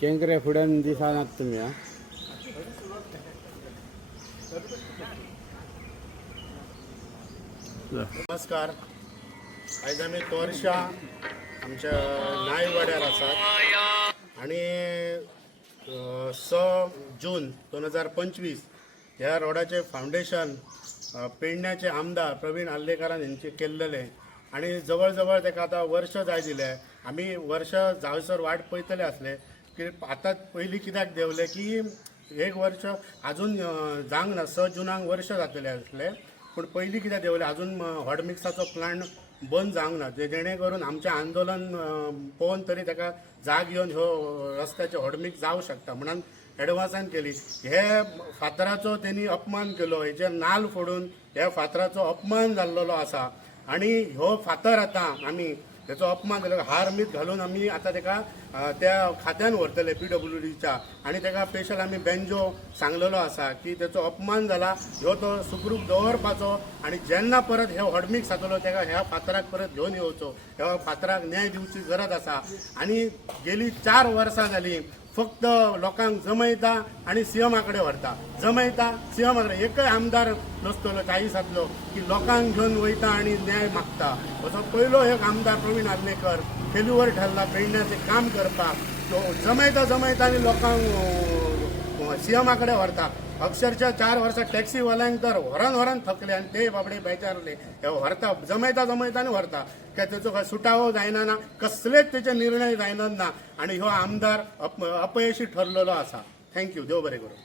केंकरे फुड्यान दिसनात तुम्ही. नमस्कार. आज आम्ही तोरशा आमच्या नाय वाड्यार आसात आणि 6 जून 2025 ह्या रोडाचे फाउंडेशन पेडण्याचे आमदार प्रवीण आर्लेकरान यांचे केल्लेले आणि जवळ जवळ ताका आतां वर्ष जाय दिले. आमी वर्ष जायसर वाट पळयतले आसले की आतां पयलीं कित्याक देवले की 1 वर्ष अजून जावंक ना. 6 जुनाक वर्ष जातले आसले पूण पयलीं कित्याक देवले अजून हॉट मिक्साचो प्लांट बंद जावंक ना. जेणे करून आमचें आंदोलन पळोवन तरी ताका जाग येवन ह्यो रस्त्याचे हॉट मिक्स जावं शकता म्हणून एडवान्सान केली. हे फातराचो त्यांनी अपमान केलो. हेचे नाल फोडून ह्या फातराचो अपमान जाल्लो आसा आणि हो फातर आतां आमी त्याचो अपमान केलो. हार मीठ घालून आमी आतां ताका त्या खात्यान व्हरतले PWDच्या आणि ताका स्पेशल आमी बेंजो सांगलेलो आसा की त्याचो अपमान जाला. ह्यो तो सुखरूप दवरपाचो आणि जेन्ना परत हे हॉटमिक्स जातलो ताका ह्या फातराक परत घेवन येवचो. ह्या फातराक न्याय दिवची गरज आसा. आणि गेली 4 वर्सां जाली फक्त लोकांक जमयता आणि सीएमा कडेन व्हरता. जमयता सीएमा कडेन एकय आमदार नसतलो 40सांतलो की लोकांक घेवन वयता आणि न्याय मागता. असो पयलो एक आमदार प्रवीण आर्लेकर फेल्युअर ठरला पेडण्याचे काम करपाक. तो जमयता जमयता आणि लोकांक सीएमा कडेन व्हरता. अक्षरशः 4 वर्सां टॅक्सीवाल्यांक तर व्हरान थकले आणि ते बाबडे बेचारले. हे व्हरता जमयता जमयता आनी व्हरता. काय त्याचो काय सुटावो जायना ना. कसलेच त्याचे निर्णय जायनात ना आणि ह्यो आमदार अपयशी ठरलेलो आसा. थँक्यू. देव बरें करूं.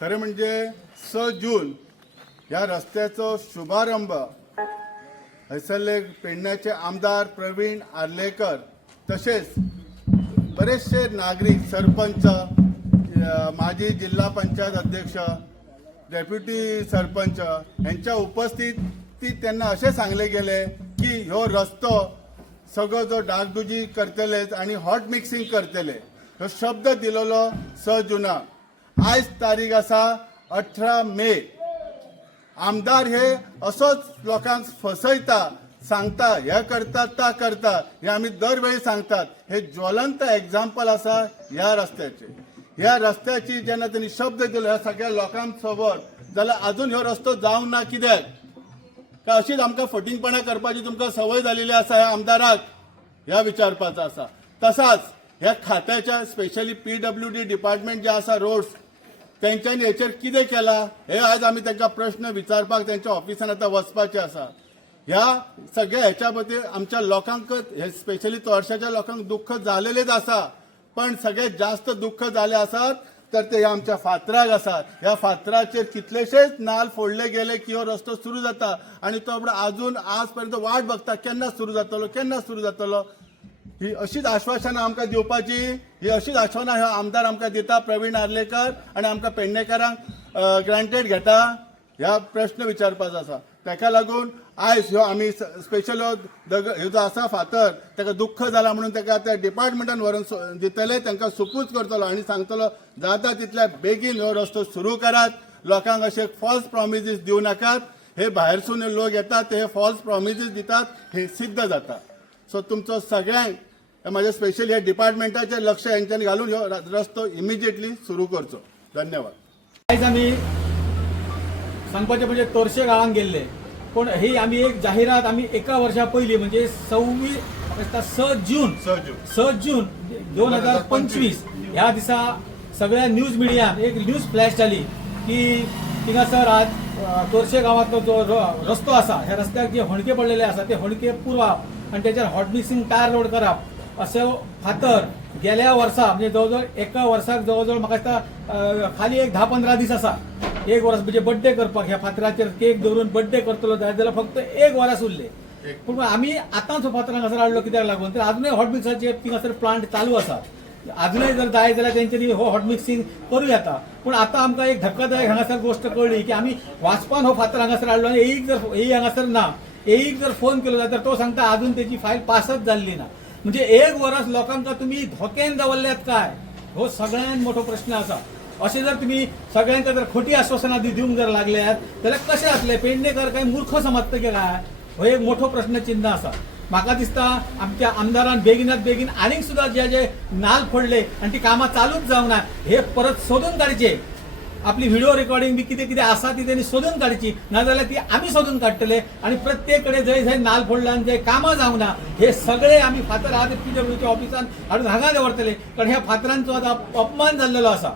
खरें म्हणजे 6 जून ह्या रस्त्याचो शुभारंभ हैसरले पेडण्याचे आमदार प्रवीण आर्लेकर तसेच बरेचसे नागरिक सरपंच माजी जिल्हा पंचायत अध्यक्ष डेप्युटी सरपंच यांच्या उपस्थितीत त्यांना असे सांगले गेले की ह्यो रस्तो सगळो जो डागडुजी करतलेच आणि हॉट मिक्सिंग करतले ह्यो शब्द दिलेलो 6 जुनाक. आज तारीख आसा 18 मे. आमदार हे असोच लोकांक फसयता सांगता हे करतात ता करता हे आम्ही दरवेळी सांगतात. हे ज्वलंत एक्झाम्पल आसा ह्या रस्त्याचे. ह्या रस्त्याची जेन्ना त्यांनी शब्द दिलो ह्या सगळ्या लोकांसमोर जाल्यार अजून ह्यो रस्तो जावंक ना. कित्याक का अशीच आमकां फटिंगपणां करपाची तुमकां संवय जालेली आसा ह्या आमदाराक ह्या विचारपाचो आसा. तसाच ह्या खात्याच्या स्पेशली PWD डिपार्टमेंट जे आसा रोड्स तेंच्यांनी हेचेर कितें केला हे आज आमी तांकां प्रश्न विचारपाक तेंच्या ऑफिसान आतां वचपाचें आसा. ह्या सगळ्या हेच्या बद्दल आमच्या लोकांक हे स्पेशली तोरशाच्या लोकांक दुःख जालेलेच आसा. पण सगळ्यात जास्त दुःख झाले असतात तर ते आमच्या फातराक आसात. ह्या फातराचेर कितलेशेच नाल फोडले गेले की हो रस्तो सुरू जाता आणि तो अजून आजपर्यंत वाट बघता केन्ना सुरू जातलो. ही अशीच आश्वासनां आमकां दिवपाची. ही अशीच आश्वासनां हे आमदार आमकां दिता प्रवीण आर्लेकर आणि आमकां पेडणेकारांक ग्रांटेड घेता. ह्या प्रश्न विचारपाचो आसा. ताका लागून आयज ह्यो आमी स्पेशल ह्यो जो आसा फातर ताका दुःख जाला म्हणून ताका त्या डिपार्टमेंटान व्हरून दितले तांकां सुपूत करतलो आणि सांगतलो जाता तितल्या बेगीन हो रस्तो सुरू करात. लोकांक अशे फॉल्स प्रॉमिसीस दिवं नाकात. हे भायरसून लोक येतात ते फॉल्स प्रॉमिसीस दितात हे सिद्ध जाता. सो तुमचो सगळ्यांक माझ्या स्पेशली ह्या डिपार्टमेंटाचे लक्ष यांच्यानी घालून ह्यो रस्तो इमिजिएटली सुरू करचो. धन्यवाद. आज आम्ही सांगपाचें म्हणजे तोरशे गावांत गेल्ले, पण ही आम्ही एक जाहिरात आम्ही एका वर्षा पयलीं म्हणजे 6 जून 2025 ह्या दिसा सगळ्या न्यूज मिडियात एक न्यूज फ्लॅश जाली की थिंगासर आज तोरशे गावातलो जो रस्तो आसा ह्या रस्त्याक जे होणके पडलेले आसा ते होणके पुरवप आणि त्याच्यावर हॉट मिक्सिंग टायर लोड करप असो फातर गेल्या वर्सा म्हणजे जवळजवळ एका वर्साक जवळजवळ म्हाका दिसता खाली एक 10-15 दीस आसा. एक वर्स म्हणजे बड्डे करपाक ह्या फातराचेर केक दवरून बड्डे करतलो जाल्यार फक्त एक वरास उरले. पूण आमी आतांच फातर हांगासर हाडलो कित्याक लागून तर अजूनय हॉट मिक्साचे थिंगासर प्लांट चालू आसा. अजूनय जर जाय जाल्यार तेंच्यांनी हो हॉट मिक्सिंग करूं येता. पूण आतां आमकां एक धक्कादायक हांगासर गोश्ट कळ्ळी की आमी वाचपान हो फातर हांगासर हाडलो आनी एक हांगासर ना. एक जर फोन केलो जाल्यार तो सांगता अजून तेची फायल पासच जाल्ली ना. म्हणजे एक वरस लोकांका तुम्ही धोक्यान दवरल्यात काय, हो सगळ्यात मोठो प्रश्न आसा. अशें जर तुम्ही सगळ्यांका जर खोटी आश्वासनां दिवंक जर लागल्यात जाल्यार कशें जातलें? पेडणेकर काय मूर्ख समजता की काय? हो एक मोठो प्रश्न चिन्ह आसा. म्हाका दिसता आमच्या आमदारान बेगिनात बेगीन आनीक सुद्धा जे नाल फोडले आणि ती कामां चालूच जावंक ना हे परत सोदून काडचे. आपली व्हिडिओ रेकॉर्डिंग बी कितें कितें आसा ती तेणी सोदून काडची, नाजाल्यार ती आमी सोदून काडटले आणि प्रत्येक कडेन जंय नाल फोडला आनी जंय कामां जावंक ना हे सगळे आमी फातर आहा ते PWच्या ऑफिसान हाडून हांगा दवरतले. कारण ह्या फातरांचो आतां अपमान जाल्लो आसा.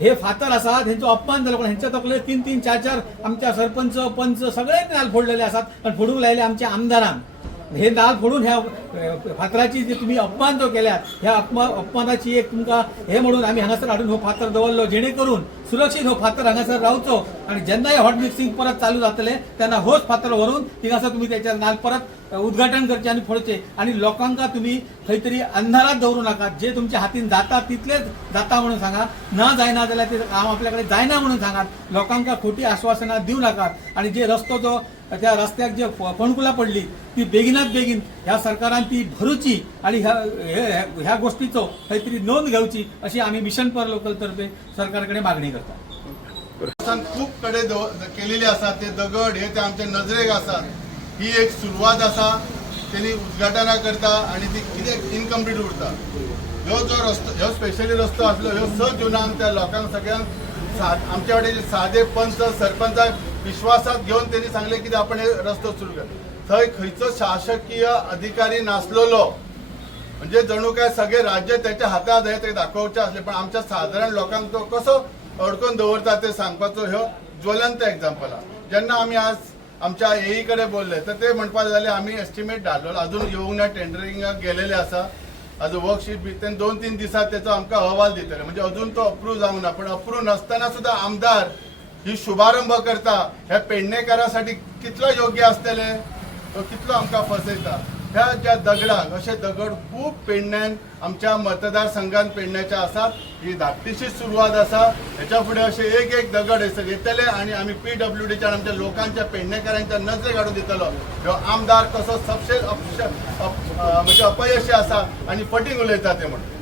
हे फातर आसा तेंचो अपमान जालो, पण हेंच्या तकले 3-3, 4-4 आमच्या सरपंच पंच सगळे नाल फोडलेले आसात आणि फोडूंक लायले आमच्या आमदारान. हे नाल फोडून ह्या फातराची जे तुम्ही अपमान जो केल्यात ह्या अपमानाची एक तुमकां हे म्हणून आम्ही हांगासर हाडून हो फातर दवरलो जेणे करून सुरक्षीत हो फातर हांगासर रावचो आणि जेन्ना हॉट मिक्सिंग परत चालू जातले तेन्ना होच फातर व्हरून थिंगासर तुम्ही त्याच्या नाल परत उद्घाटन करचे आणि फोडचे आणि लोकांका तुम्ही खंय तरी अंधारात दवरू नका. जे तुमच्या हातीन जाता तितलेच जाता म्हणून सांगा, ना जायना जाल्यार ते काम आपल्याकडे जायना म्हणून सांगात. लोकांका खोटी आश्वासनां दिवं नाकात आणि जे रस्तो जो त्या रस्त्याक जे फोंडकुलां पडली ती बेगिनात बेगीन ह्या सरकारान ती भरूची आणि ह्या गोष्टीचो खंय तरी नोंद घेवची अशी आम्ही मिशन पर लोकल तर्फे सरकारकडे मागणी करता. खूप कडे केलेले आसा ते दगड हे ते आमच्या नजरेक आसात. ही एक सुरवात आसा. त्यांनी उद्घाटना करता आणि ती कितें इनकम्प्लीट उरता. ह्यो जो रस्तो ह्यो स्पेशली रस्तो आसलो ह्यो 6 जुनाक त्या लोकांक सगळ्यांक आमच्या कडेन सादे पंच सरपंचाक विश्वासात घेऊन त्यांनी सांगले की आपण हे रस्तो सुरू कर. थंय खंयचो शासकीय अधिकारी नासलोलो म्हणजे जणू काय सगळे राज्य त्याच्या हातात आहे ते दाखवचे असले, पण आमच्या साधारण लोकांक तो कसो अडकून दवरता ते सांगपाचो ह्यो ज्वलंत एक्झाम्पल आहा. जेन्ना आम्ही आज आमच्या AE कडे बोलले तर ते म्हणपाक लागले आम्ही एस्टिमेट धाडलो अजून येवंक ना, टेंडरिंगाक गेलेले आसा. आज वर्कशीट बी 2-3 दिसात त्याचो आमकां अहवाल दितले म्हणजे अजून तो अप्रूव्ह जावंक ना. पण अप्रूव्ह नसताना सुद्धा आमदार ही शुभारंभ करता ह्या पेडणेकारांसाठी कितलो योग्य असतले, तो कितलो आमकां फसयता. ह्या ज्या दगडाक अशे दगड खूप पेडण्यान आमच्या मतदारसंघात पेडण्याच्या आसात. ही धाकटीशी सुरवात आसा. ह्याच्या फुडें असे एक दगड येतले आणि आम्ही PWDच्या आमच्या लोकांच्या पेडणेकारांच्या नजरे काढून दितलो ह्यो आमदार कसो सपशेल म्हणजे अपयशी आसा आणि फटींग उलयता ते म्हणून.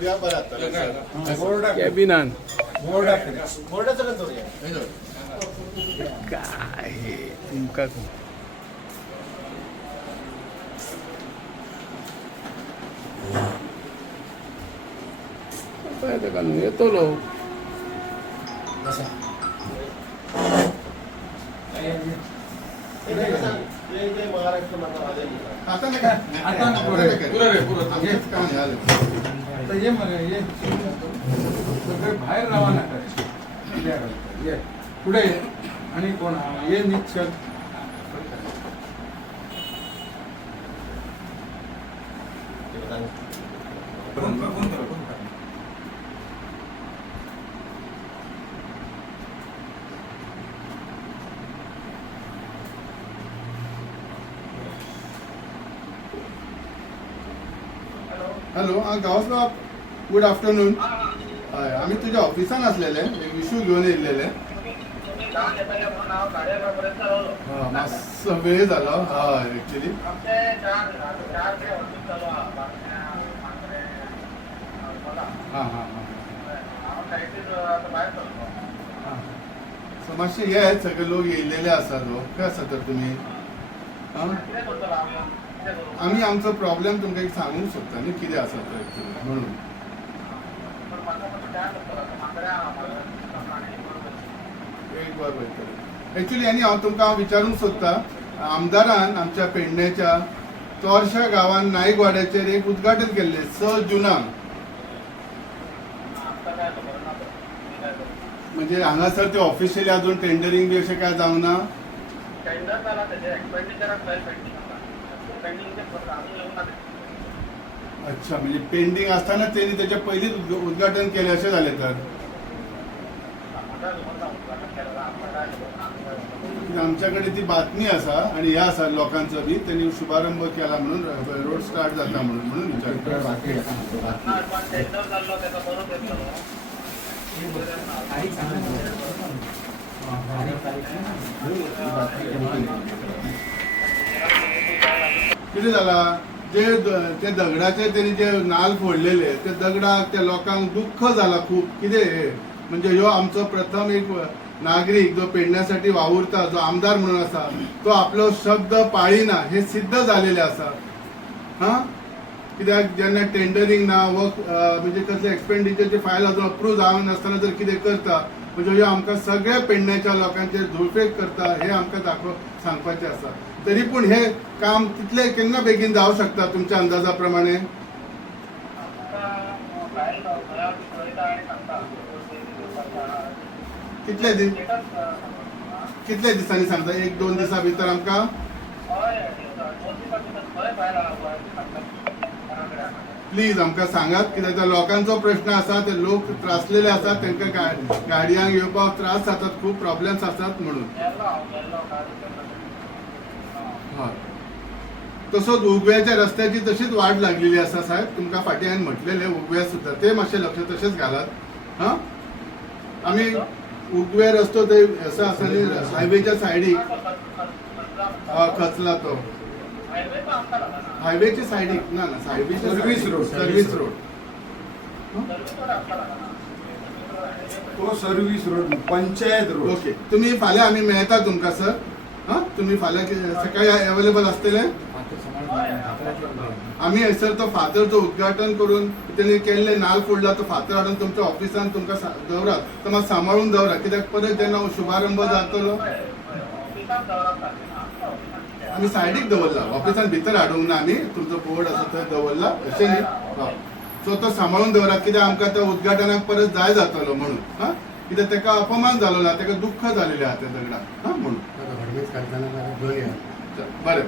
दवरया बरें जातलें सर. कॅबिनान बोर्डाचं कसं दवरया? हे दवर. काय हे तुमका येतलो आता नाही काय? आता नको आता रे. नाही काय? पुरं रे, पुरं. हेच काम झालं. आता ये मग ये सगळे बाहेर राहा नका ये पुढे ये आणि कोण ये निश्चल हॅलो हा गावस्कर गुड आफ्टरनून. हय आम्ही तुझ्या ऑफिसान असलेले एक इश्यू घेऊन येयलेले. मातसो वेळ जालो हय एक्चुली. हां हां हां सो मातशे हे सगळे लोक येयलेले आसा खंय आसा तर तुमी? आम्ही आमचो प्रॉब्लेम तुमकां एक सांगूंक सोदता न्ही कितें आसा तो एक्चुली म्हणून. एक वर वयतले एक्चुली आनी हांव तुमकां विचारूंक सोदता आमदारान आमच्या पेडण्याच्या चोरशा गांवांत नायकवाड्याचेर एक उद्घाटन केल्लें 6 जुनाक. म्हणजे हांगासर ते ऑफिशियली अजून टेंडरिंग बी अशें काय जावंक ना? अच्छा म्हणजे पेंडिंग असताना त्यांनी त्याच्या पहिलीच उद्घाटन केले असे झाले तर आमच्याकडे ती बातमी असा आणि ह्या असा लोकांचा बी त्यांनी शुभारंभ केला म्हणून रोड स्टार्ट जाता म्हणून विचारतो. किती झाला जे ते दगडाचे त्यांनी जे नाल फोडलेले ते दगडाक त्या लोकांक दुःख झाला खूप. कितें म्हणजे ह्यो आमचो प्रथम एक नागरिक जो पेडण्यासाठी वावुरता जो आमदार म्हणून असा तो आपलो शब्द पाळिना हे सिद्ध झालेले असा. हा कित्याक जेन्ना टेंडरिंग ना म्हणजे कसले एक्सपेंडिचरची फायल अजून अप्रूव्ह जावंक नासतना जर कितें करता म्हणजे ह्यो आमकां सगळ्या पेडण्याच्या लोकांचेर धुळफेक करता हे आमकां सांगपाचें आसा. तरी पूण हे काम कितले केन्ना बेगीन जावं शकता तुमच्या अंदाजा प्रमाणे? कितले दिसांनी सांगता? 1-2 दिसा भितर आमकां? प्लीज आमकां सांगात कित्याक त्या लोकांचो प्रश्न आसा ते लोक त्रासलेले आसात तांकां गाडयांक येवपाक त्रास जातात खूप प्रॉब्लेम्स आसात म्हणून. हय तसोच उगव्याच्या रस्त्याची तशीच वाट लागलेली आसा साहेब. तुमकां फाटीं हांवें म्हटलेले उगव्या सुद्दां ते मातशें लक्ष तशेंच घालात. हां आमी उगवे रस्तो ते असो आसा न्ही हायवेच्या सायडीक खचला तो हायवेच्या सायडीक ना हायवेच्या सर्वीस रोड तो service road panchayat road. Okay तुम्ही फाल्यां आमी मेळटा तुमकां सर. हां तुम्ही फाल्यां सकाळी अवेलेबल आसतले? आम्ही हयसर तो फातरचं उद्घाटन करून त्यांनी केल्ले नाल फोडला तो फातर हाडून तुमच्या ऑफिसान तुमकां दवरात. तो मात सांबाळून दवरा कित्याक परत जेन्ना शुभारंभ जातलो आमी सायडीक दवरला ऑफिसान भितर हाडूंक ना आमी. तुमचो बोर्ड आसा थंय दवरला अशें न्ही. सो तो सांबाळून दवरात कित्याक आमकां त्या उद्घाटनाक परत जाय जातलो म्हणून. हां कित्याक ताका अपमान जालो ना ताका दुख्ख जालेलें आहा त्या दगडाक. हां म्हणून बरें.